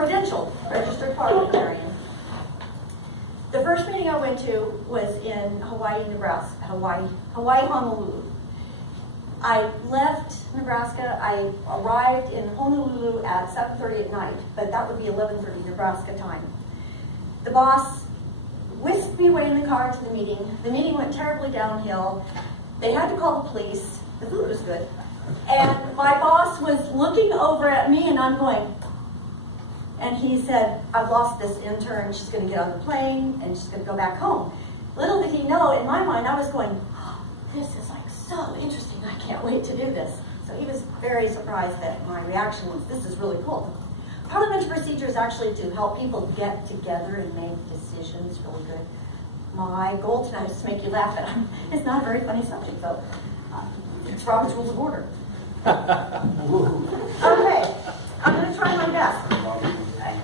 credentialed, registered parliamentarian. The first meeting I went to was in Hawaii, Nebraska, Hawaii, Honolulu. I left Nebraska, I arrived in Honolulu at 7:30 at night, but that would be 11:30 Nebraska time. The boss whisked me away in the car to the meeting. The meeting went terribly downhill. They had to call the police. The food was good. And my boss was looking over at me and I'm going, and he said, I've lost this intern. She's going to get on the plane and she's going to go back home. Little did he know, in my mind, I was going, oh, this is like so interesting. I can't wait to do this. So he was very surprised that my reaction was, this is really cool. Parliamentary procedure is actually to help people get together and make decisions really good. My goal tonight is to make you laugh at it. It's not a very funny subject, though. It's Robert's Rules of Order. Okay, I'm going to try my best.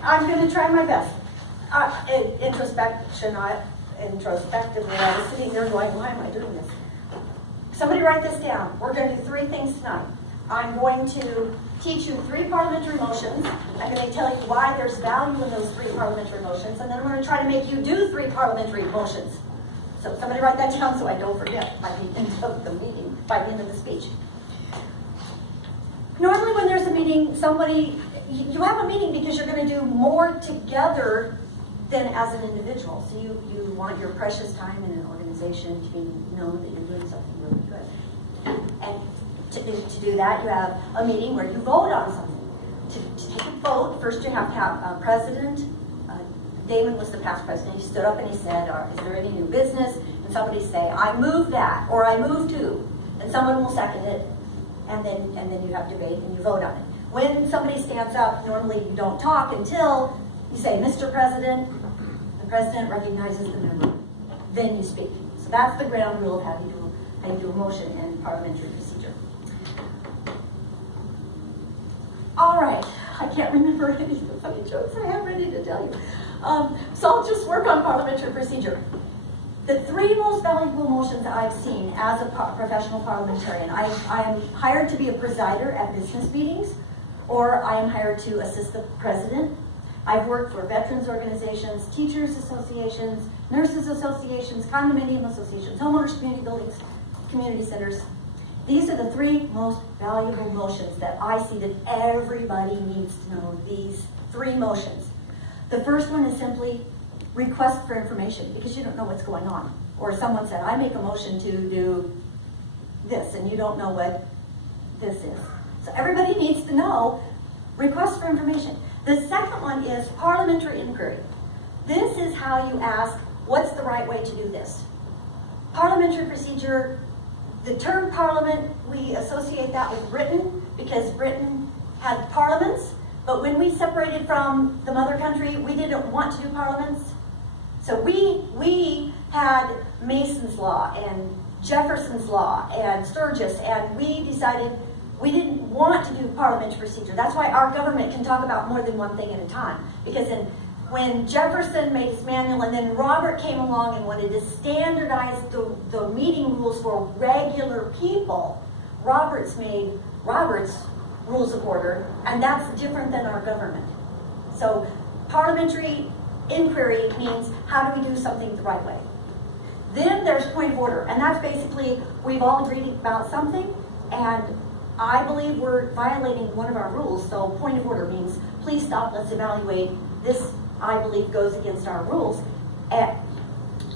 I'm going to try my best. Introspectively, I was sitting there going, why am I doing this? Somebody write this down. We're going to do 3 things tonight. I'm going to teach you 3 parliamentary motions. I'm going to tell you why there's value in those 3 parliamentary motions, and then I'm going to try to make you do 3 parliamentary motions. So somebody write that down so I don't forget by the end of the meeting, by the end of the speech. Normally when there's a meeting, you have a meeting because you're going to do more together than as an individual. So you want your precious time in an organization to be known that you're doing something really good. And to do that, you have a meeting where you vote on something. To take a vote, first you have to have a president. Damon was the past president. He stood up and he said, is there any new business? And somebody say, I move that, or I move to. And someone will second it. And then you have debate and you vote on it. When somebody stands up, normally you don't talk until you say, Mr. President. The president recognizes the member. Then you speak. So that's the ground rule of how you do a motion in parliamentary procedure. All right, I can't remember any of the funny jokes I have ready to tell you. So I'll just work on parliamentary procedure. The 3 most valuable motions I've seen as a professional parliamentarian, I am hired to be a presider at business meetings, or I am hired to assist the president. I've worked for veterans organizations, teachers associations, nurses associations, condominium associations, homeowners community buildings, community centers. These are the 3 most valuable motions that I see that everybody needs to know, these 3 motions. The first one is simply request for information, because you don't know what's going on. Or someone said, I make a motion to do this, and you don't know what this is. So everybody needs to know, request for information. The second one is parliamentary inquiry. This is how you ask, what's the right way to do this? Parliamentary procedure, the term parliament, we associate that with Britain, because Britain had parliaments, but when we separated from the mother country, we didn't want to do parliaments. So we had Mason's Law and Jefferson's Law and Sturgis, and we decided we didn't want to do parliamentary procedure. That's why our government can talk about more than one thing at a time. Because when Jefferson made his manual, and then Robert came along and wanted to standardize the meeting rules for regular people, Robert's made Robert's Rules of Order, and that's different than our government. So parliamentary inquiry means, how do we do something the right way? Then there's point of order, and that's basically, we've all agreed about something, and I believe we're violating one of our rules, so point of order means, please stop, let's evaluate. This, I believe, goes against our rules. And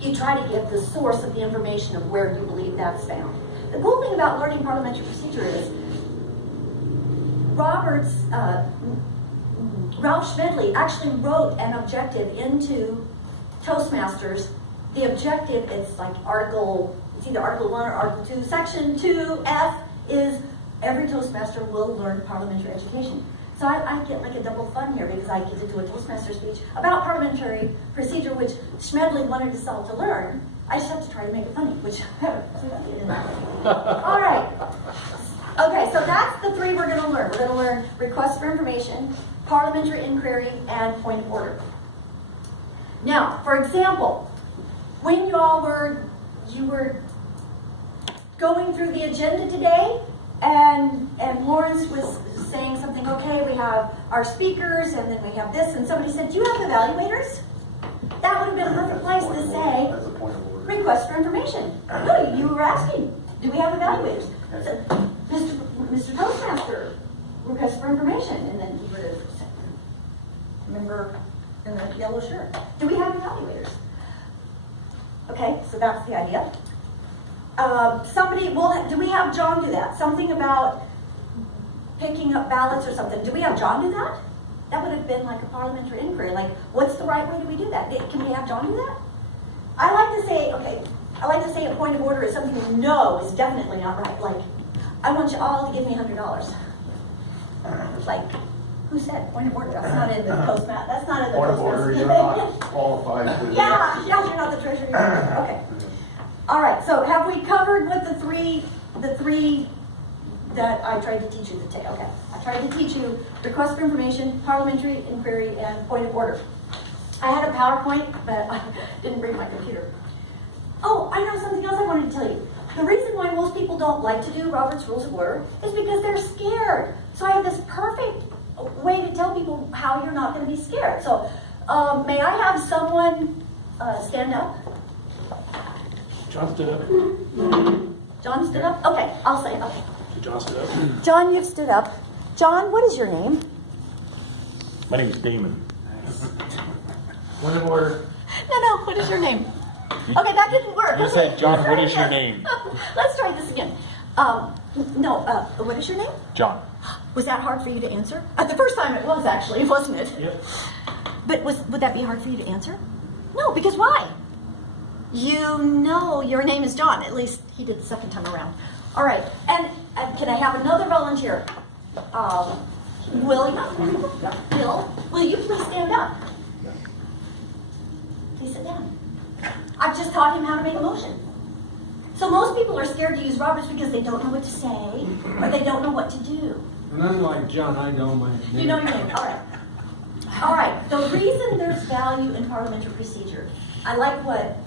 you try to get the source of the information of where you believe that's found. The cool thing about learning parliamentary procedure is, Ralph Schmedley actually wrote an objective into Toastmasters. The objective is like it's either Article 1 or Article 2. Section 2F is every Toastmaster will learn parliamentary education. So I get like a double fun here because I get to do a Toastmaster speech about parliamentary procedure, which Schmedley wanted us all to learn. I just have to try to make it funny, which all right. Okay, so that's the 3 we're going to learn. We're going to learn request for information, parliamentary inquiry, and point of order. Now, for example, when you were going through the agenda today, and Lawrence was saying something, okay, we have our speakers, and then we have this, and somebody said, do you have evaluators? That would have been a perfect place to say, That's a point of order. request for information. No, you were asking, do we have evaluators? So, Mr. Toastmaster, request for information, and then he would have said, member in the yellow shirt, do we have evaluators? Okay, so that's the idea. Do we have John do that? Something about picking up ballots or something. Do we have John do that? That would have been like a parliamentary inquiry. Like, what's the right way do we do that? Can we have John do that? I like to say a point of order is something you know is definitely not right. Like, I want you all to give me $100. Like, who said point of order? That's not in the Toastmaster. That's not in the Point of order, you're not qualified to. Yeah, you're not the treasurer. Okay. All right, so have we covered with the three that I tried to teach you today? Okay, I tried to teach you request for information, parliamentary inquiry, and point of order. I had a PowerPoint, but I didn't bring my computer. Oh, I know something else I wanted to tell you. The reason why most people don't like to do Robert's Rules of Order is because they're scared. So I have this perfect way to tell people how you're not going to be scared. So may I have someone stand up? John stood up. John stood up? Okay, I'll say okay. John stood up. John, you've stood up. John, what is your name? My name is Damon. Point of order. No, what is your name? Okay, that didn't work. You said, John, what is your name? Let's try this again. What is your name? John. Was that hard for you to answer? The first time it was actually, wasn't it? Yep. But would that be hard for you to answer? No, because why? You know your name is John. At least he did the second time around. All right, and can I have another volunteer? Will you please stand up? Please sit down. I've just taught him how to make a motion. So most people are scared to use Roberts because they don't know what to say or they don't know what to do. And unlike John, I know my name. You know your name. All right. All right. The reason there's value in parliamentary procedure. I like what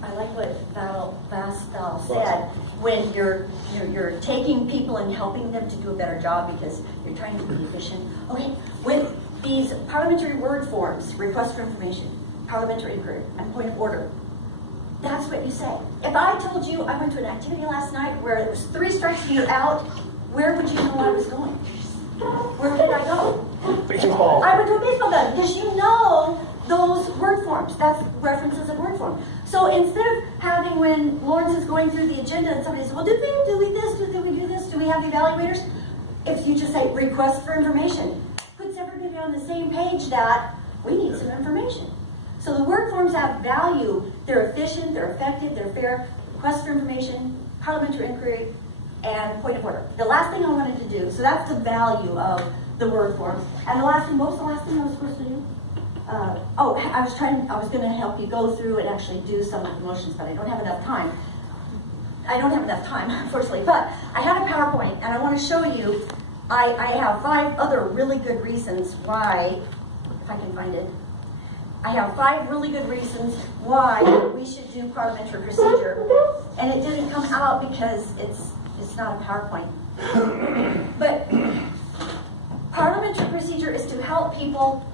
Vastal said when you're taking people and helping them to do a better job because you're trying to be efficient. Okay. With these parliamentary word forms, request for information, parliamentary inquiry, and point of order. That's what you say. If I told you I went to an activity last night where it was 3 strikes and you're out, where would you know I was going? Where did I go? Baseball. I went to a baseball game because you know those word forms. That's references of word form. So instead of having when Lawrence is going through the agenda and somebody says, well, do we this? Do we do this? Do we have evaluators? If you just say request for information, puts everybody on the same page that we need some information. So the word forms have value. They're efficient, they're effective, they're fair. Request for information, parliamentary inquiry, and point of order. The last thing I wanted to do, so that's the value of the word forms. And the last thing, what was the last thing I was supposed to do? I was going to help you go through and actually do some of the motions, but I don't have enough time. Unfortunately. But I had a PowerPoint, and I want to show you, I have 5 other really good reasons why, if I can find it, I have 5 really good reasons why we should do parliamentary procedure. And it didn't come out because it's not a PowerPoint. But parliamentary procedure is to help people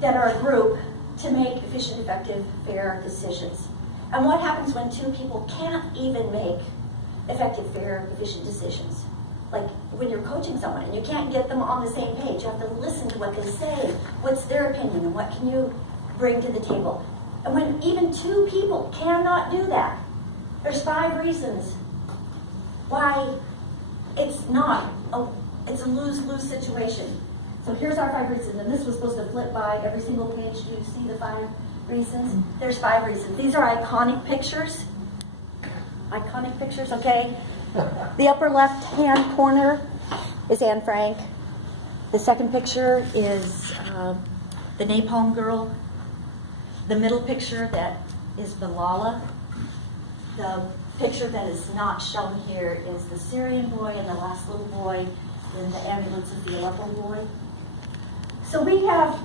that are a group to make efficient, effective, fair decisions. And what happens when 2 people can't even make effective, fair, efficient decisions? Like when you're coaching someone and you can't get them on the same page, you have to listen to what they say. What's their opinion and what can you bring to the table? And when even 2 people cannot do that, there's 5 reasons why it's a lose-lose situation. So here's our 5 reasons, and this was supposed to flip by every single page. Do you see the 5 reasons? There's 5 reasons. These are iconic pictures. Iconic pictures, okay? The upper left-hand corner is Anne Frank. The second picture is the Napalm Girl. The middle picture, that is Malala. The picture that is not shown here is the Syrian boy and the last little boy in the ambulance of the Aleppo boy. So we have,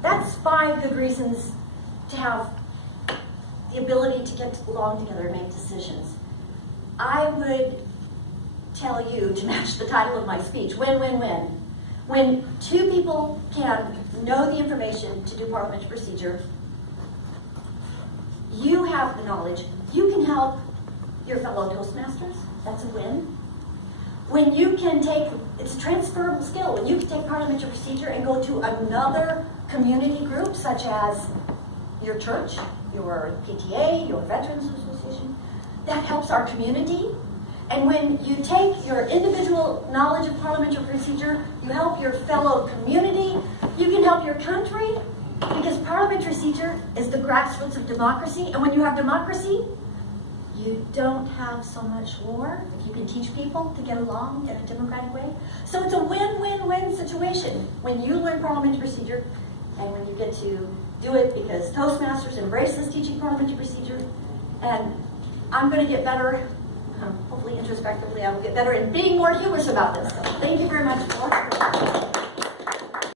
that's 5 good reasons to have the ability to get along together and make decisions. I would tell you to match the title of my speech. Win, win, win. When two people can know the information to do parliamentary procedure, you have the knowledge, you can help your fellow Toastmasters, that's a win. When you can take, it's a transferable skill, when you can take parliamentary procedure and go to another community group, such as your church, your PTA, your Veterans Association, that helps our community. And when you take your individual knowledge of parliamentary procedure, you help your fellow community, you can help your country, because parliamentary procedure is the grassroots of democracy. And when you have democracy, you don't have so much war if you can teach people to get along in a democratic way. So it's a win-win-win situation when you learn parliamentary procedure and when you get to do it, because Toastmasters embraces teaching parliamentary procedure. And I'm going to get better, hopefully introspectively I will get better in being more humorous about this. So thank you very much for